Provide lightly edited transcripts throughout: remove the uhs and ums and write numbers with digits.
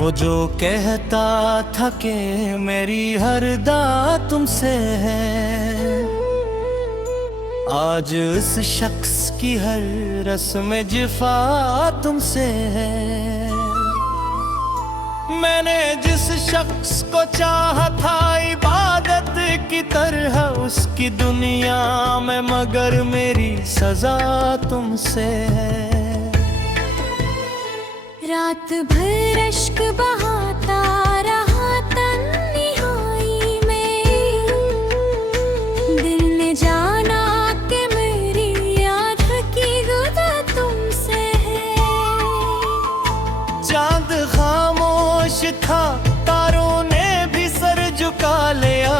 वो जो कहता था कि मेरी हर दा तुमसे है, आज उस शख्स की हर रस्म जिफा तुमसे है। मैंने जिस शख्स को चाहा था इबादत की तरह उसकी दुनिया में, मगर मेरी सजा तुमसे है। रात भर अश्क बहाता रहा तन्हाई में, दिल ने जाना कि मेरी याद की गुदा तुमसे है। चांद खामोश था, तारों ने भी सर झुका लिया,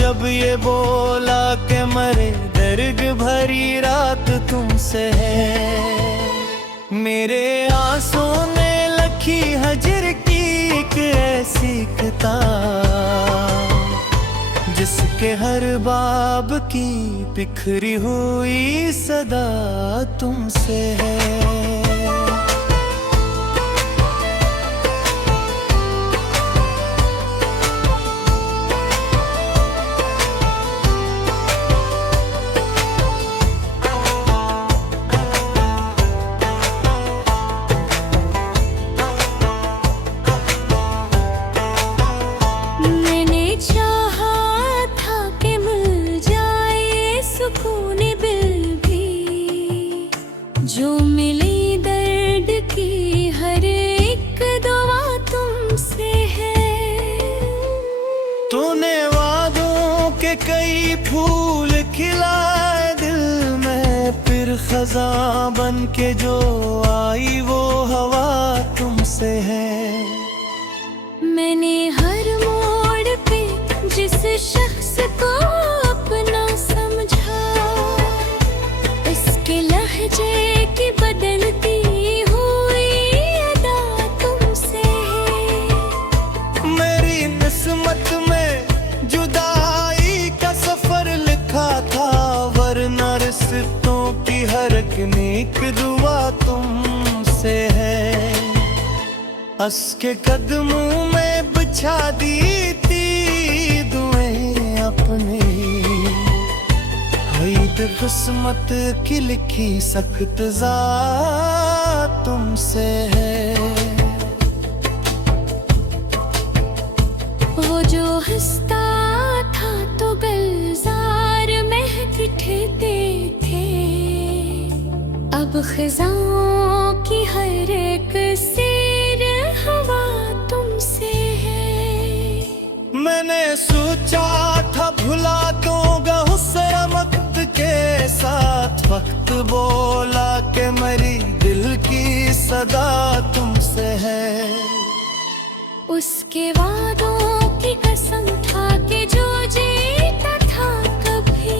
जब ये बोला कि मरे दर्द भरी रात तुमसे है। मेरे आंसू ने लखी हजर की एक ऐसी किताब, जिसके हर बाब की बिखरी हुई सदा तुमसे है। जो मिली दर्द की हर एक दुआ तुमसे है। तूने वादों के कई फूल खिलाए दिल में, फिर खज़ां बन के जो आई वो हवा तुमसे है। मैंने हर मोड़ पे जिस शख्स को अपना समझा, उसके लहजे की बदलती हुई अदा तुमसे है। मेरी किस्मत में जुदाई का सफर लिखा था, वरना रिश्तों की हर एक नेक दुआ तुमसे है। हंस के कदमों में बिछा दी थी दुआएं अपनी, किस्मत की लिखी सख्त जा तुमसे है। वो जो हंसता था तो गलजार महक उठते थे, अब खिजाओं की हर एक सैर हवा तुमसे है। मैंने सोचा था भुला दूंगा उसे वक्त के साथ, वक्त बोला कि मेरी दिल की सदा तुमसे है। उसके वादों की कसम था कि जो जीता था कभी,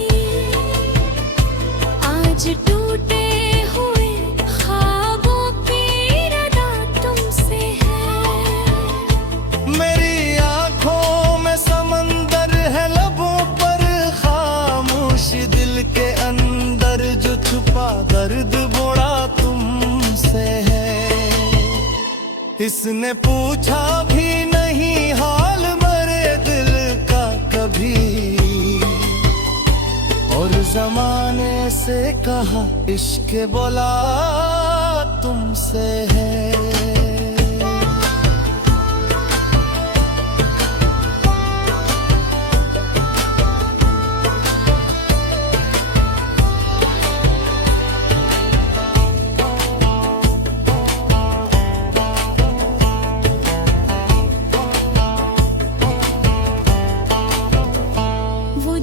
आज टूटे हुए ख्वाबों की रदा तुमसे है। मेरी आंखों में समंदर है, लबों पर खामोश, दिल के अंदर जो छुपा दर्द बड़ा तुमसे है। इसने पूछा भी नहीं हाल मेरे दिल का कभी, और जमाने से कहा इश्क बोला तुमसे है।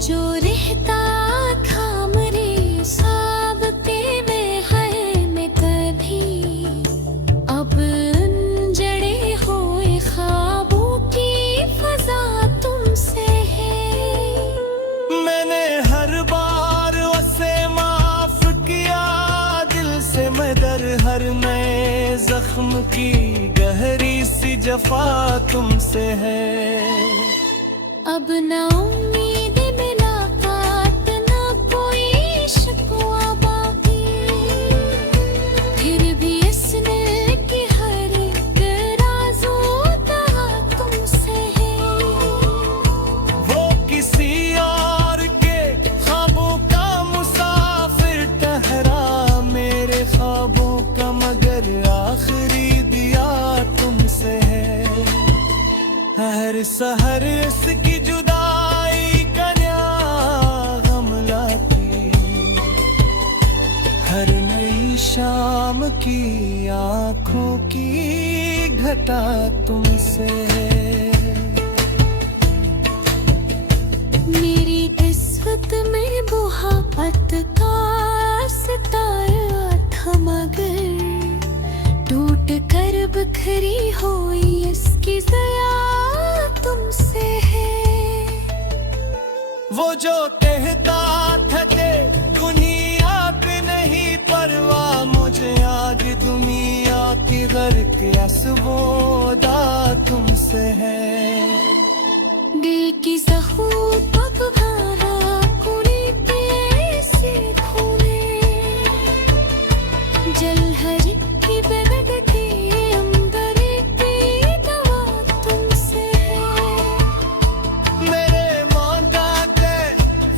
जो रहता था मेरे साबते में है मैं कभी, अब हर हर नए जख्म की गहरी सी जफा तुमसे है। अब न उम्मीद मुलाकात, न कोई शिकवा बाकी, फिर भी इस दिल की हर एक राज़ो तहा तुमसे है। वो किसी और के ख्वाबों का मुसाफिर ठहरा, मेरे ख्वाबों का मगर आखिरी दिया तुमसे है। हर सहर इसकी जुदाई का नया गम लाती, हर नई शाम की आंखों की घटा तुमसे है। मेरी किस्मत में बुहावत का सितारा था, मगर टूट कर बिखरी हुई इसकी ज़या तुमसे है। वो जो कहता था कि दुनिया पे नहीं परवाह, मुझे आज दुनिया की गर्क असबोदा तुमसे है। दिल की सहूपक भरा कुड़ी पे ऐसे खूने, जल हर की बेबद के अंदर की दवा तुमसे है। मेरे मांगा के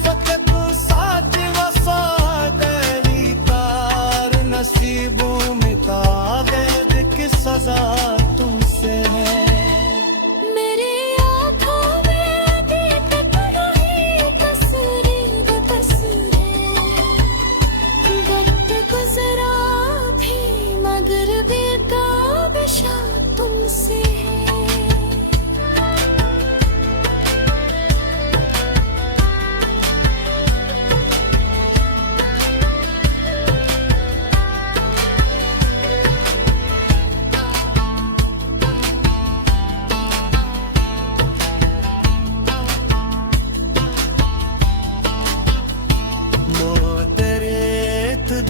फकत साथ वफादारी तार, नसीबों में ताबेद की सजा तुमसे है। मेरे आँखों में अभी तक नहीं तस्वीरें, वक्त गुजरा भी मगर बेताबिशा तुमसे है।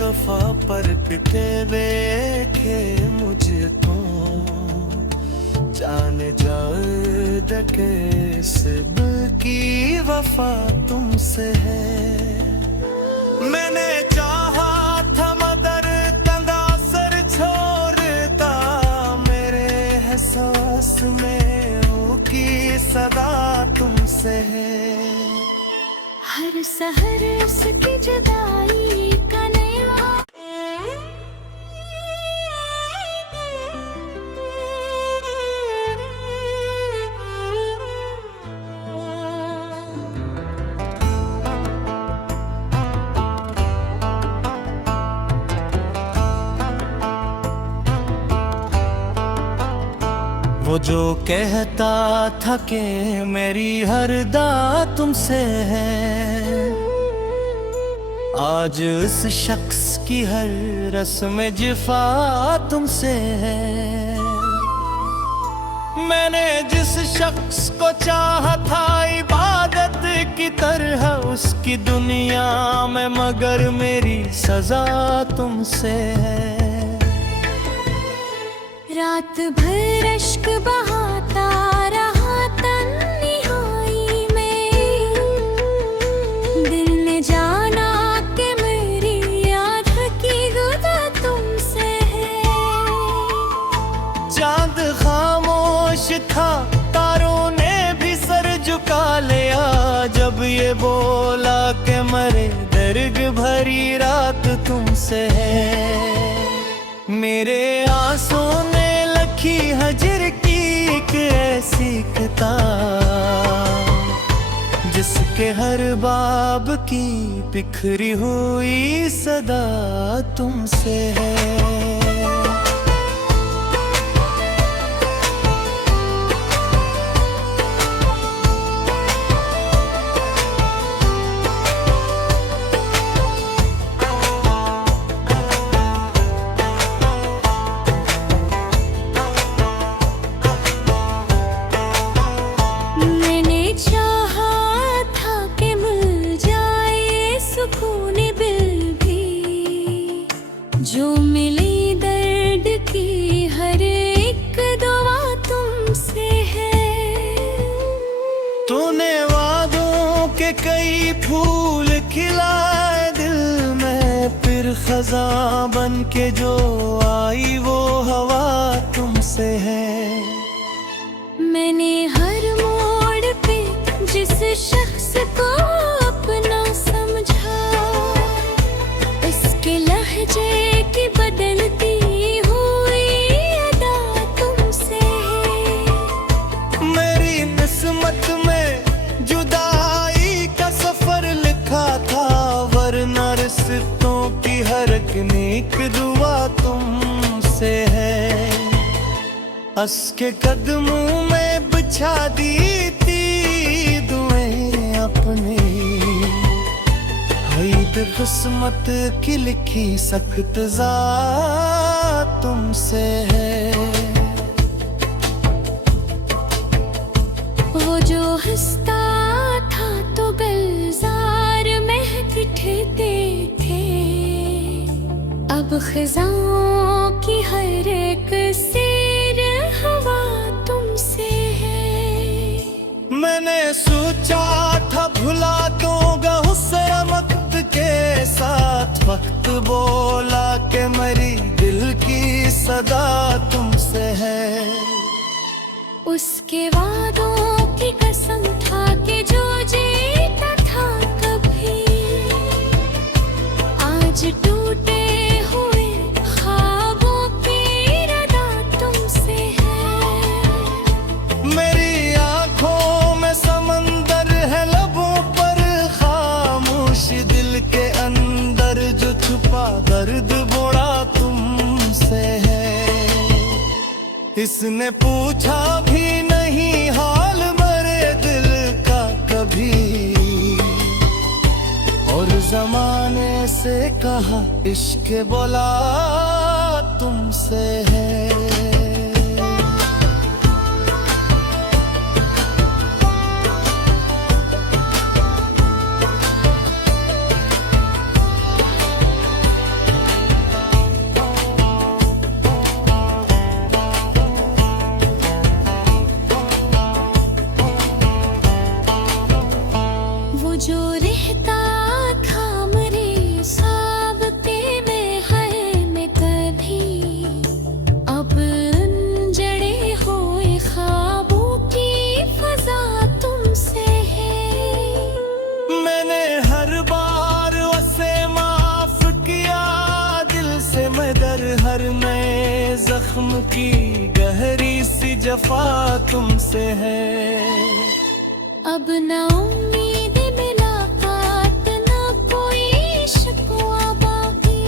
दफा परखते देखे मुझको, जाने जाके सिब की वफा तुमसे है। मैंने चाहा था मदर तंगा सर छोड़ता, मेरे एहसास में की सदा तुमसे है। हर सहर उसकी जुदाई का नया वो जो कहता था कि मेरी हर दा तुमसे है, आज उस शख्स की हर रस्म जिफा तुमसे है। मैंने जिस शख्स को चाहा था इबादत की तरह, उसकी दुनिया में मगर मेरी सजा तुमसे है। रात भर अश्क बहाता रहा तन्हाई में, दिल ने जाना कि मेरी याद की गुदा तुमसे है। चांद खामोश था, तारों ने भी सर झुका लिया, जब ये बोला कि मरे दर्द भरी रात तुमसे है। मेरे आंसू ने लखी हजर की एक ऐसी किताब, जिसके हर बाब की बिखरी हुई सदा तुमसे है। जो मिली खजा बन के जो आई वो हवा तुमसे है। मैंने हर मोड़ पे जिस शख्स को अपना समझा, उसके लहजे की बदलती हुई अदा तुमसे है। मेरी किस्मत में जुदाई का सफर लिखा था, वरना रिश्तों की हर एक नेक दुआ तुमसे है। हंस के कदमों में बिछा दी थी दुआएं अपने, ईद किस्मत की लिखी सख्त जा तुमसे है। वो जो हंसता था तो गलजार महक उठते थे, अब खिजाओं की हर एक सिर हवा तुमसे है। मैंने सोचा था भुला दूंगा उसे वक्त के साथ, वक्त बोला कि मेरी दिल की सदा तुमसे है। उसके वादों की कसम था कि जो जीता था कभी, आज टूटे हुए ख्वाबों की रदा तुमसे है। मेरी आंखों में समंदर है, लबों पर खामोश दिल के अंदर जो छुपा दर्द बोड़ा तुमसे है। इसने पूछा भी नहीं हाल मेरे दिल का कभी, और जमाने से कहा इश्क बोला तुमसे है। वो जो रहता था मेरे साबते में है मैं कभी, अब जड़े हुए ख्वाबों की फजा तुमसे है। मैंने हर बार उसे माफ किया दिल से, मगर हर नए जख्म की गहरी सी जफा तुमसे है। अब न उम्मीद मुलाकात न कोई शिकवा बाकी,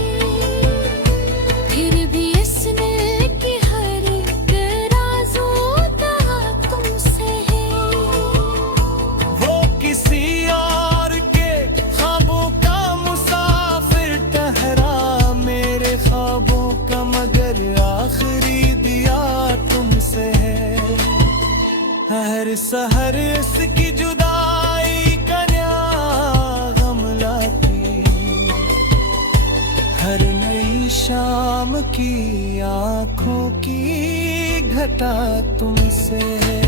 फिर भी इसने की हर एक राज़ो कहा तुमसे है। वो किसी और के ख्वाबों का मुसाफिर ठहरा, मेरे ख्वाबों का मगर आखिरी दिया तुमसे है। हर सहर इसकी जुदाई का गम लाती, हर नई शाम की आंखों की घटा तुमसे है।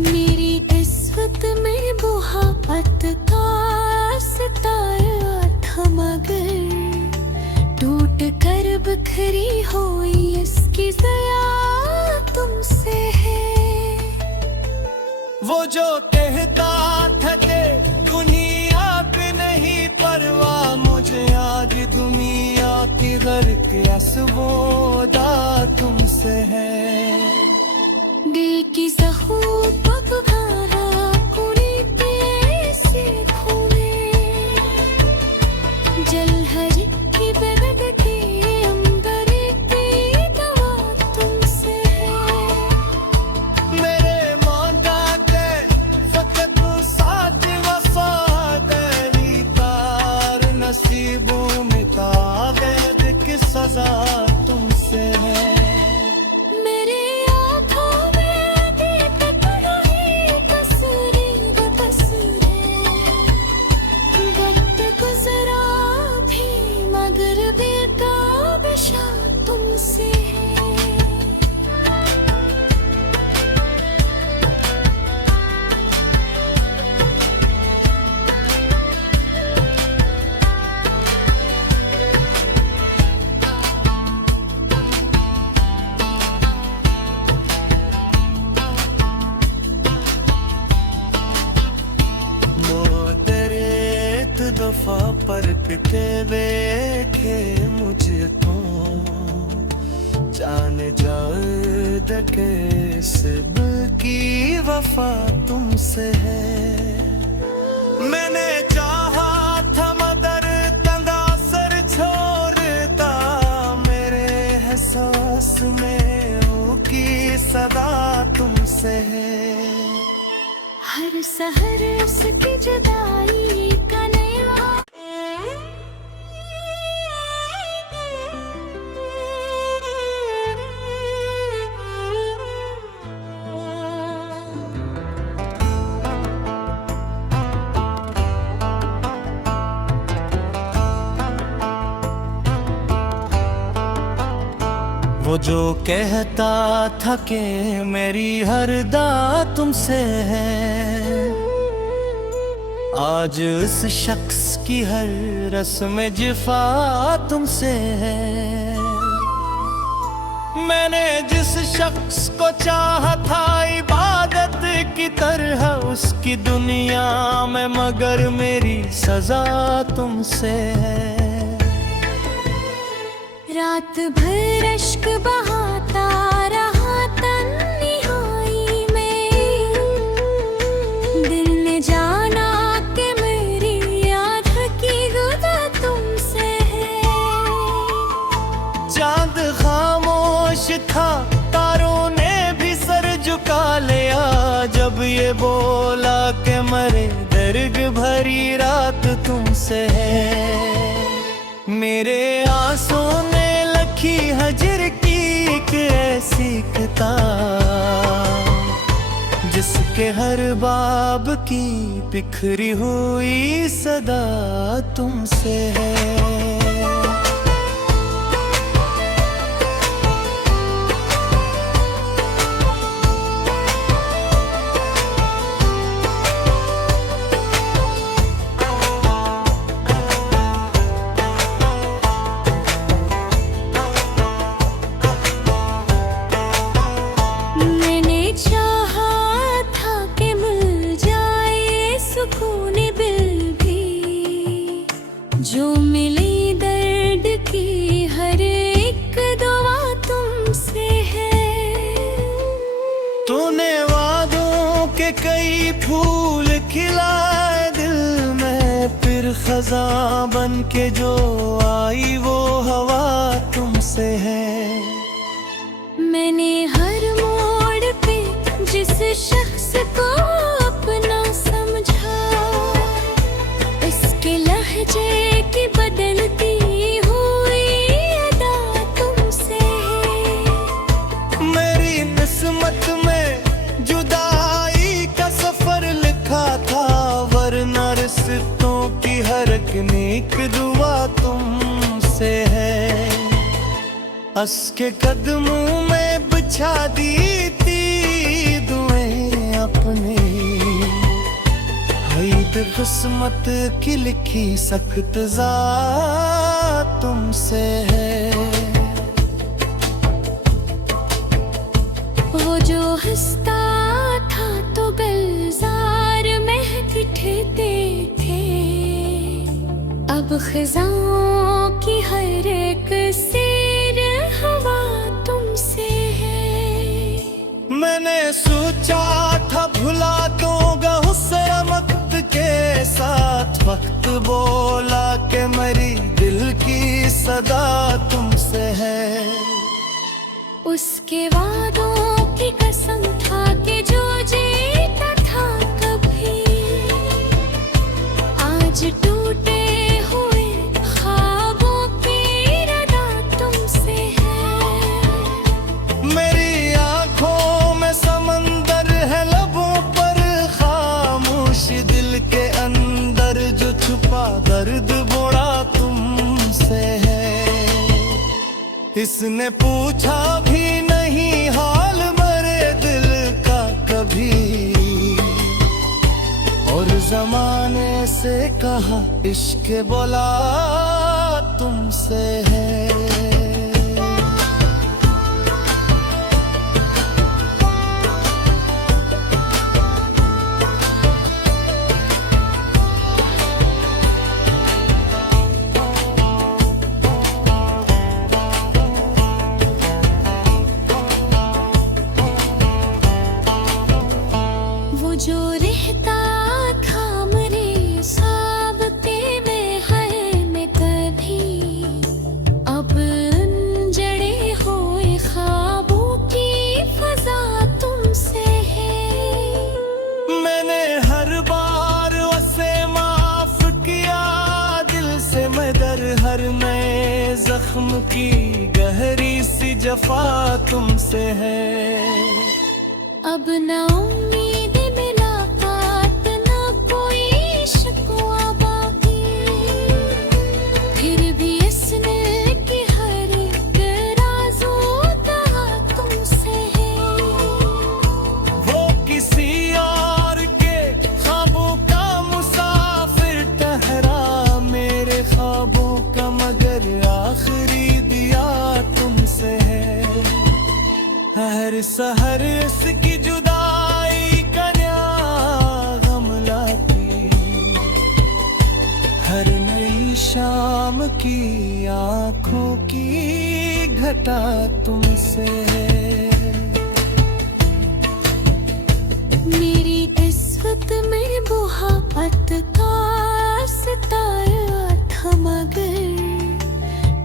मेरी किस्मत में बुहावत का सितारा था, मगर टूट कर बिखरी हुई इसकी ज़या तुमसे है। वो जो कहता था कि दुनिया पे नहीं परवाह, मुझे आज दुनिया की गर्क असबोदा तुमसे है। दिल की सहूत भरा कुड़ी के से खूने, जल हर की बेदर्द की अंदर की दवा तुमसे है। मेरे मांदा के फकत साथ वफादारी तार, नसीबों में ताबेद की सजा तुमसे है। मेरे आँखों में अभी तक रही तस्वीर वक्त गुजरा भी, मगर बेताबिशा तुमसे है। पिटे देखे मुझको, जाने जाए के सिब की वफा तुमसे है। मैंने चाहा था मगर तंगा सर छोड़ता, मेरे एहसास में की सदा तुमसे है। हर सहर उसकी जुदाई का नया, वो जो कहता था कि मेरी हर दा तुमसे है, आज उस शख्स की हर रस्म जिफा तुमसे है। मैंने जिस शख्स को चाहा था इबादत की तरह उसकी दुनिया में, मगर मेरी सजा तुमसे है। रात भर अश्क बहाता रहा तन्हाई में, दिल ने जाना कि मेरी याद की गुदा तुमसे है। चांद खामोश था, तारों ने भी सर झुका लिया, जब ये बोला कि मरे दर्द भरी रात तुमसे है। मेरे आंसू ने लखी हजर की एक ऐसी किताब, जिसके हर बाब की बिखरी हुई सदा तुमसे है। जो मिली दर्द की हर एक दुआ तुमसे है। तूने वादों के कई फूल खिलाए दिल में, फिर खज़ां बन के जो आई वो हवा तुमसे है। मैंने हर मोड़ पे जिस शख्स को अपना समझा, इसके लहजे की बदलती हुई अदा तुमसे है। मेरी किस्मत में जुदाई का सफर लिखा था, वरना रिश्तों की हर एक नेक दुआ तुमसे है। हंस के कदमों में बिछा दी थी दुआएं अपनी, किस्मत की लिखी सख्त जा तुमसे है। वो जो हंसता था तो गलजार महक ठहते थे, अब खिजाओं की हर एक सैर हवा तुमसे है। मैंने सोचा था भुला दूंगा हुस्न वक्त के साथ, वक्त बोला कि मेरी दिल की सदा तुमसे है। उसके वादों की कसम था कि जो जीता था कभी, आज टूटे हुए ख्वाबों की रदा तुमसे है। मेरी आंखों में समंदर है, लबों पर खामोश, दिल के अंदर जो छुपा दर्द बड़ा तुमसे है। इसने पूछा भी नहीं हाल मेरे दिल का कभी, और जमाने से कहा इश्क बोला तुमसे है। मगर हर नए जख्म की गहरी सी जफा तुमसे है। अब न उम्मीद मुलाकात, न कोई शिकवा बाकी, फिर भी इसने की हर एक राज़ो तहा तुमसे है। वो किसी और के ख्वाबों का मुसाफिर ठहरा, मेरे ख्वाबों का मगर आखिरी दिया तुमसे है। हर सहर इसकी जुदाई का नया गम लाती, हर नई शाम की आंखों की घटा तुमसे है। मेरी किस्मत में बुहावत का सितारा था, मगर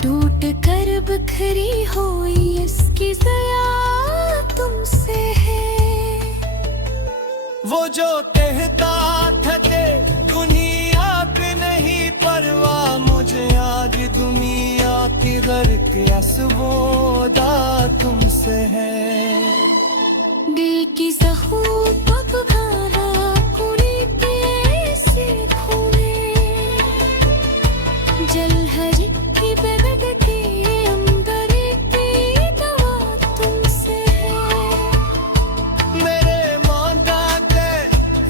टूट कर बिखरी हुई इसकी ज़या तुमसे है। वो जो कहता था कि दुनिया पे नहीं परवाह, मुझे आज दुनिया की गर्क असबोदा तुमसे है। दिल की सहू पग भरा कुड़ी के से खूने, जल हरी की बेदती अंदर की दवा तुमसे है। मेरे मांदा दे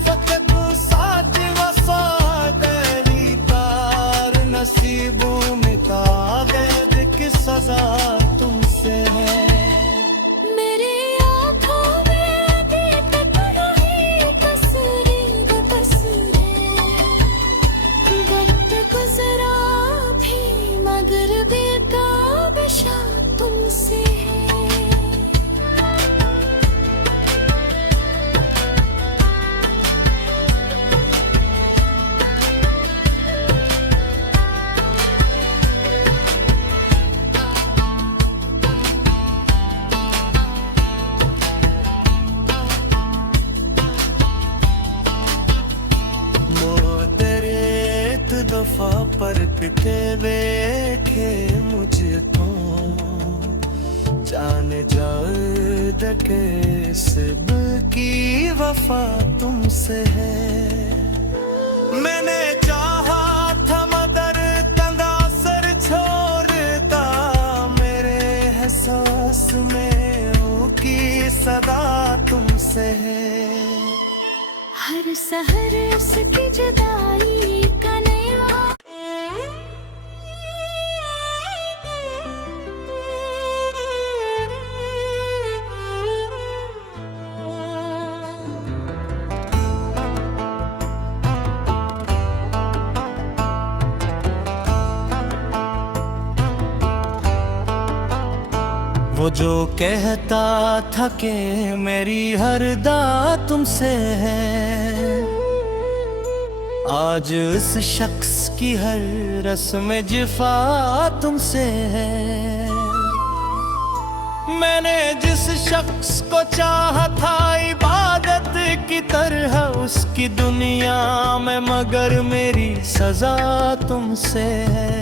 फकत साथ वफादारी, तार नसीबों में तागद की सजा तुमसे है। मेरे आँखों में अभी तक रही तस्वीर वक्त गुजरा भी, मगर बेताबिशा तुमसे है। मोहतरेत दफा परखते बैठे मुझको, जाने जाए सिब की वफा तुमसे है। मैंने चाहा था मगर तंगा सर छोड़ता, मेरे एहसास में हूँ की सदा तुमसे है। हर सहर उसकी जुदाई का नया वो जो कहता था कि मेरी हर दा तुमसे है, आज उस शख्स की हर रस्म जिफा तुमसे है। मैंने जिस शख्स को चाहा था इबादत की तरह, उसकी दुनिया में मगर मेरी सजा तुमसे है।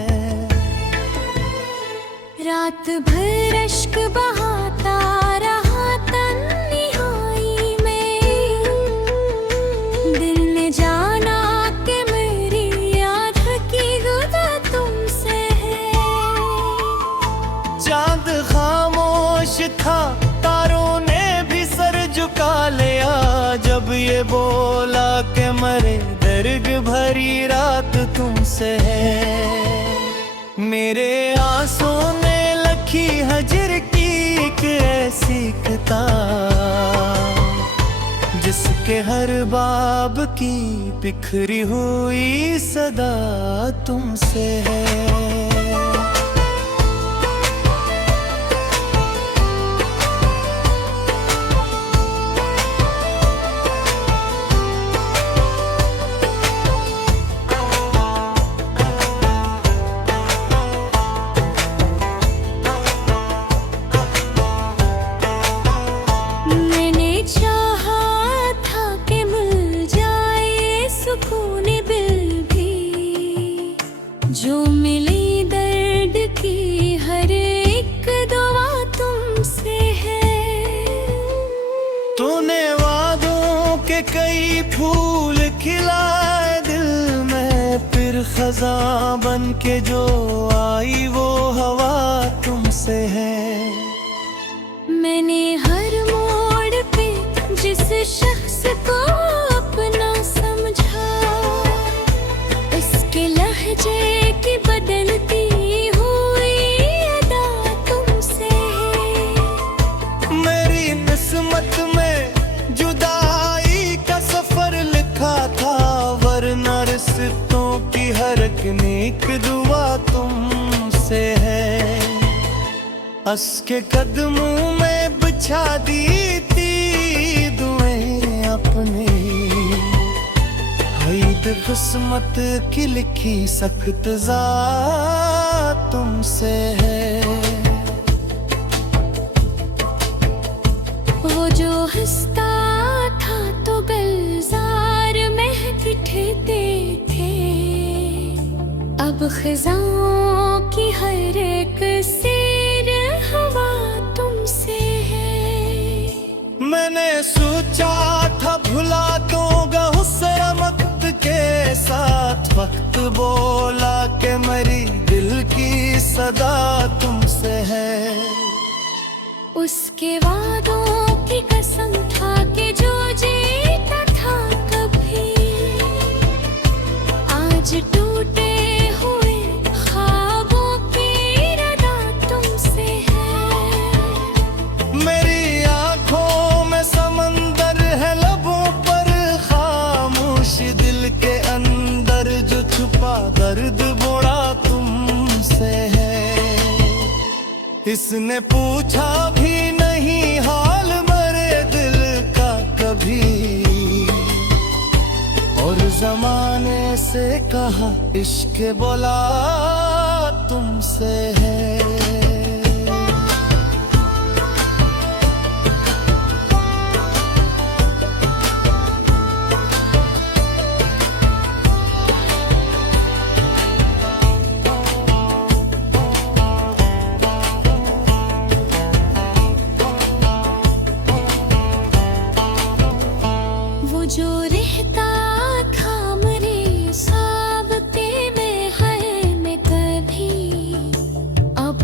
रात भर अश्क बहाता रहा तन्हाई में, दिल ने जाना कि मेरी याद की गुदा तुमसे है। चांद खामोश था, तारों ने भी सर झुका लिया, जब ये बोला कि मरे दर्द भरी रात तुमसे है। मेरे आंसू ने लखी हजर की एक ऐसी किताब, जिसके हर बाब की बिखरी हुई सदा तुमसे है। जो खजां बन के जो आई वो हवा तुमसे है। मैंने हर मोड़ पे जिस शख्स को अपना समझा, उसके लहजे की बदलती हुई अदा तुमसे है। मेरी किस्मत में जुदाई का सफर लिखा था, वरना रिश्तों की हर एक नेक दुआ तुमसे है। हंस के कदमों में बिछा दी थी दुआएं अपने, ईद किस्मत की लिखी सख्त ज़ा तुमसे है। वो जो हंसता था तो गलजार महकते थे, अब खिजाओं की हर एक सैर हवा तुमसे है। मैंने सोचा था भुला दूंगा हुस्न वक्त के साथ, वक्त बोला कि मेरी दिल की सदा तुमसे है। उसके वादों की कसम था कि जो जीता था कभी, आज टूटे हुए ख्वाबों की रदा तुमसे है। मेरी आंखों में समंदर है, लबों पर खामोश दिल के अंदर जो छुपा दर्द बोड़ा तुमसे है। इसने पूछा भी नहीं हाल मेरे दिल का कभी, और जमाने से कहा इश्क बोला तुमसे है। जो रहता था मेरे साबते में है में कभी, अब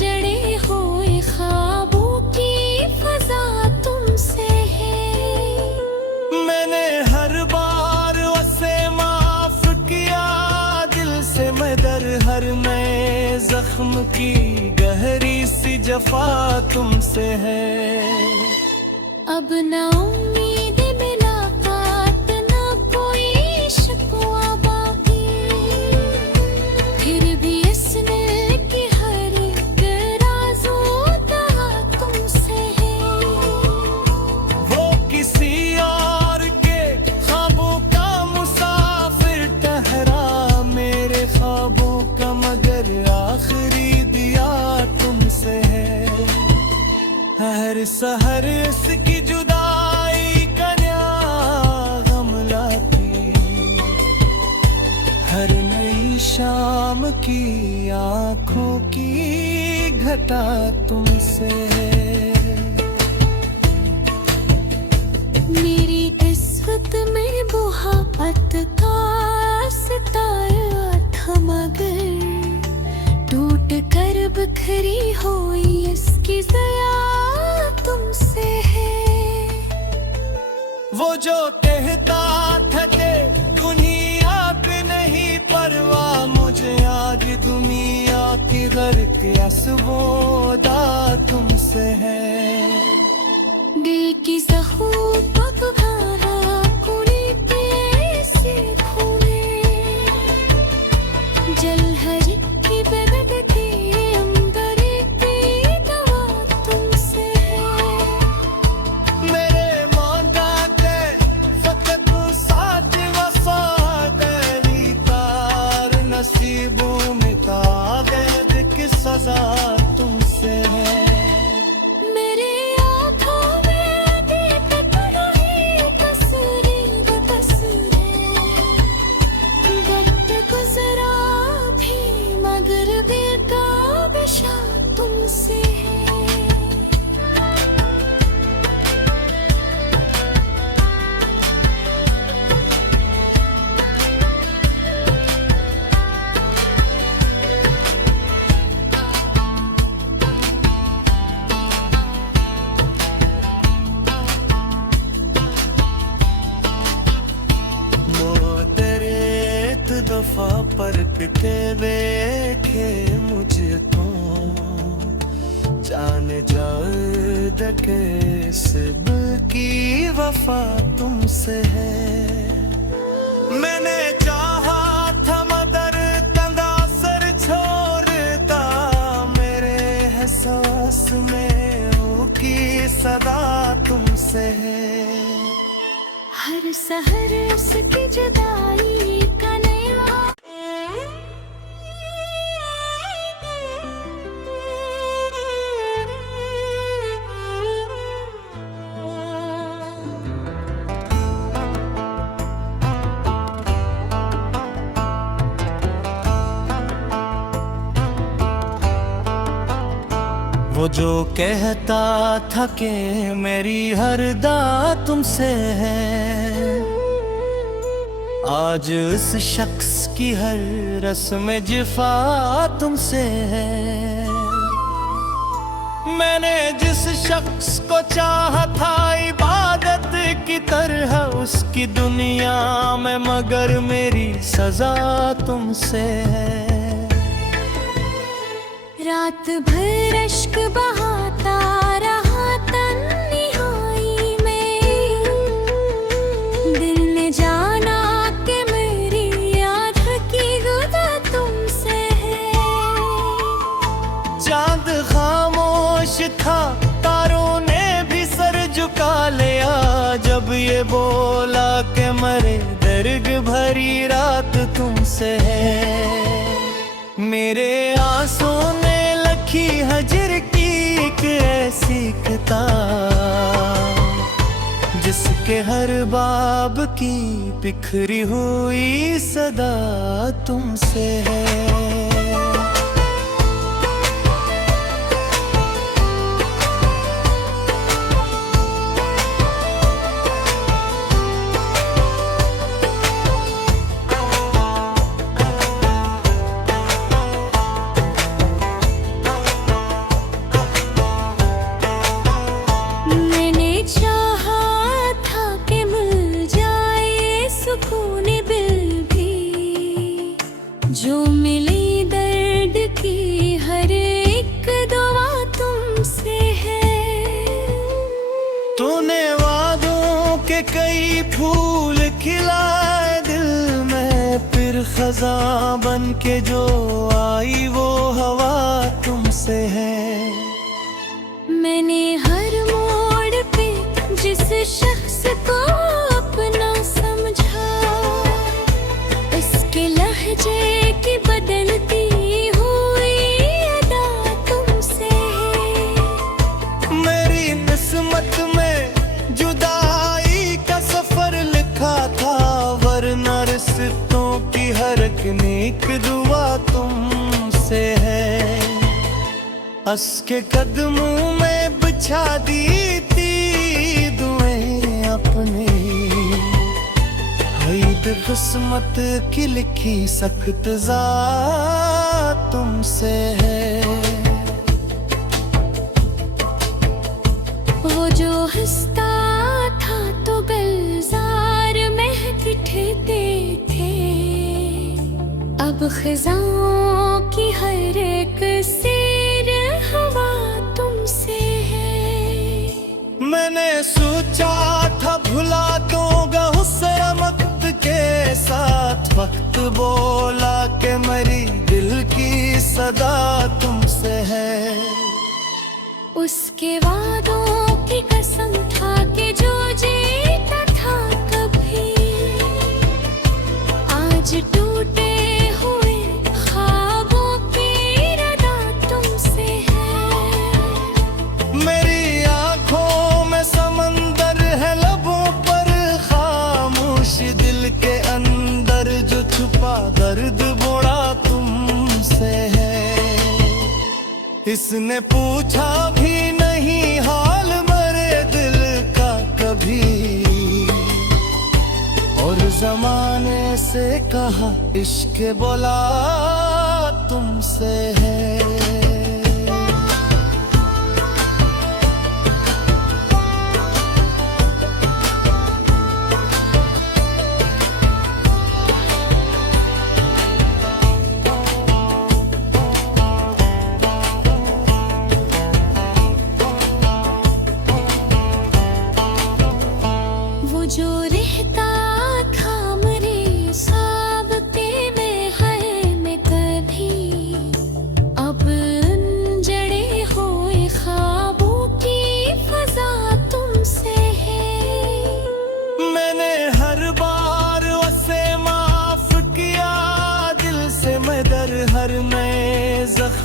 जड़े हुए ख्वाबों की फजा तुमसे है। मैंने हर बार उसे माफ किया दिल से, मगर हर नए जख्म की गहरी सी जफा तुमसे है। अब ना उम्मीद मुलाकात ना कोई शिकवा बाकी, फिर भी इसने की हर एक राज़ों कहा तुमसे है। वो किसी और के ख्वाबों का मुसाफिर ठहरा, मेरे ख्वाबों का मगर आखिरी दिया तुमसे है। हर सहर इसकी जुदाई का गम लाती, हर नई शाम की आंखों की घटा तुमसे है। मेरी किस्मत में बुहावत का सितारा था, मगर टूट कर बिखरी हुई इसकी ज़या तुमसे है। वो जो कहता था कि दुनिया पे नहीं परवाह, मुझे आज दुनिया की गर्क असबोदा तुमसे है। दिल की ज़हूबत भरा कुड़ी पे से खूने, जल हर की बेबदती अंदर की दवा तुमसे है। मेरे मांगा के फकत साथ वफादारी तार, नसीबों में ताक़त की सजा तुमसे है। मेरे आँखों में देख कर ही तस्वीर तस्वीर, वक्त गुजरा भी मगर बेताबिशा तुमसे है। देखे मुझको, जाने जाए सिब की वफा तुमसे है। मैंने चाहा था मदर तंगा सर छोड़ता, मेरे एहसास में की सदा तुमसे है। हर सहर उसकी जुदाई का नया वो जो कहता था कि मेरी हर दा तुमसे है, आज उस शख्स की हर रस्म जिफा तुमसे है। मैंने जिस शख्स को चाहा था इबादत की तरह, उसकी दुनिया में मगर मेरी सजा तुमसे है। रात भर अश्क बहाता रहा तन्हाई में, दिल ने जाना कि मेरी याद की गुदा तुमसे है। चांद खामोश था, तारों ने भी सर झुका लिया, जब ये बोला कि मरे दर्द भरी रात तुमसे है। मेरे आंसू ने लखी हजर की एक ऐसी किताब, जिसके हर बाब की बिखरी हुई सदा तुमसे है। जो मिली दर्द की हर एक दुआ तुमसे है। तूने वादों के कई फूल खिलाए दिल में, फिर खज़ां बन के जो आई वो हवा तुमसे है। मैंने हर मोड़ पे जिस शख्स को अपना समझा, उसके लहजे की बदलती हुई अदा तुमसे है। मेरी किस्मत में जुदाई का सफर लिखा था, वरना रिश्तों की हर एक नेक दुआ तुमसे है। हंस के कदमों में बिछा दी थी दुआएं अपनी, किस्मत की लिखी सख्त जा तुमसे है। वो जो हंसता था तो गलजार महकते थे, अब खिजाओं की हर एक सैर हवा तुमसे है। मैंने सोचा था भुला दूंगा हुस्न वक्त के साथ, वक्त बोला कि मेरी दिल की सदा तुमसे है। उसके वादों की कसम था कि जो जीता था कभी, आज टूटे हुए ख्वाबों की रदा तुमसे है। मेरी आंखों में समंदर है, लबों पर खामोश, दिल के अंदर जो छुपा दर्द बड़ा तुमसे है। इसने पूछा भी नहीं हाल मेरे दिल का कभी, और जमाने से कहा इश्क बोला तुमसे है।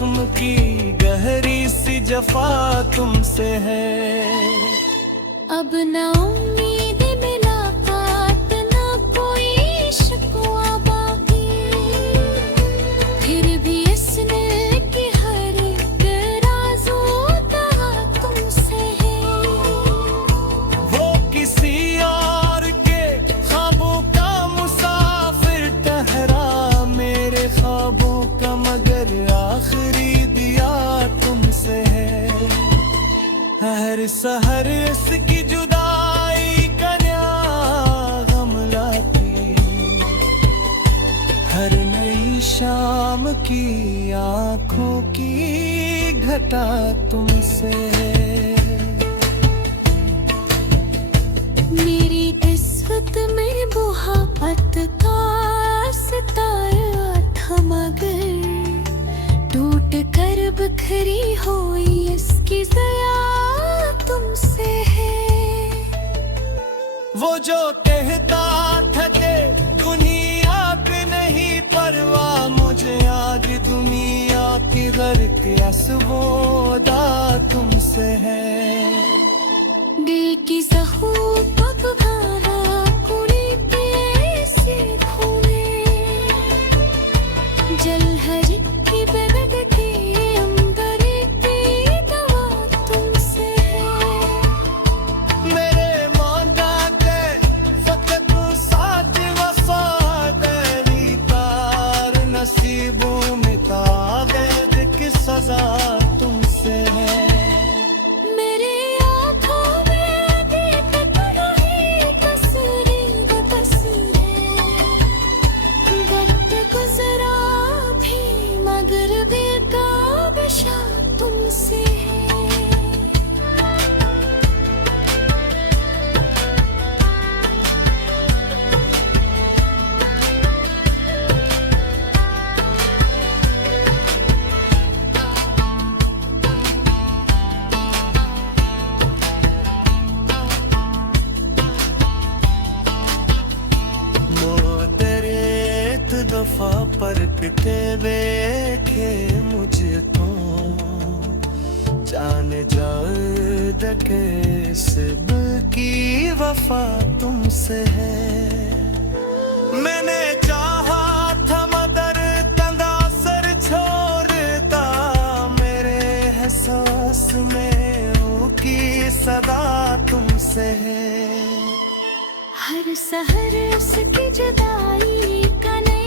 जख्म की गहरी सी जफा तुमसे है। अब ना उम्मीद मुलाकात, ना कोई शिकवा बाकी, फिर भी इसने की हर एक राज़ो तहा तुमसे है। वो किसी और के ख्वाबों का मुसाफिर ठहरा, मेरे ख्वाबों का मगर आखिरी दिया तुमसे है। हर सहर इसकी जुदाई का नया गम लाती, हर नई शाम की आंखों की घटा तुमसे है। मेरी इस्सत में बुहावत का सितारा था, मगर टूट कर बिखरी हुई इसकी ज़या तुमसे है। वो जो कहता था कि दुनिया पे नहीं परवाह, मुझे आज दुनिया की गर्क असबोदा तुमसे है। दिल की ज़हूर को भरा कुड़ी पे ऐसे खूने, जल हर की बेदर्द की अंदर की दवा तुमसे है। मेरे मांदा के फकत साथ वफादारी तार, नसीबों में ताबेद की सजा तुमसे है। मेरे आँखों में देख पड़ा है तस्वीर वो तस्वीर, वक्त गुजरा भी मगर बेताबिशा तुमसे है। दफा परखते देखे मुझको, जाने जाके सिब की वफा तुमसे है। मैंने चाहा था मदर तंगा सर छोड़ता, मेरे एहसास में की सदा तुमसे है। हर सहर उसकी जुदाई का नया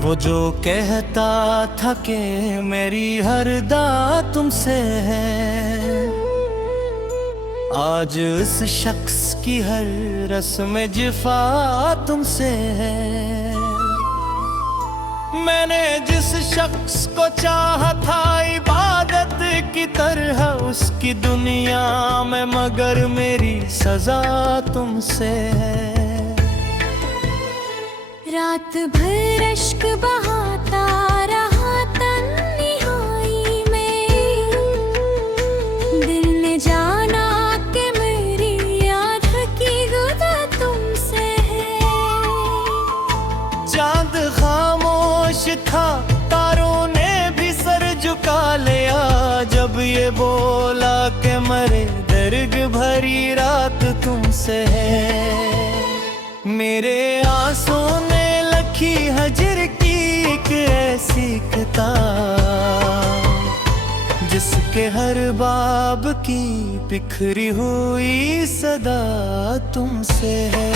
वो जो कहता था कि मेरी हर दा तुमसे है, आज उस शख्स की हर रस्म जिफा तुमसे है। मैंने जिस शख्स को चाहा था इबादत की तरह, उसकी दुनिया में मगर मेरी सजा तुमसे है। रात भर अश्क बहाता रहा तन्हाई में, दिल ने जाना कि मेरी याद की गुदा तुमसे है। चांद खामोश था, तारों ने भी सर झुका लिया, जब ये बोला कि मरे दर्द भरी रात तुमसे है। मेरे आंसू ने लखी हजर की एक ऐसी किताब, जिसके हर बाब की बिखरी हुई सदा तुमसे है।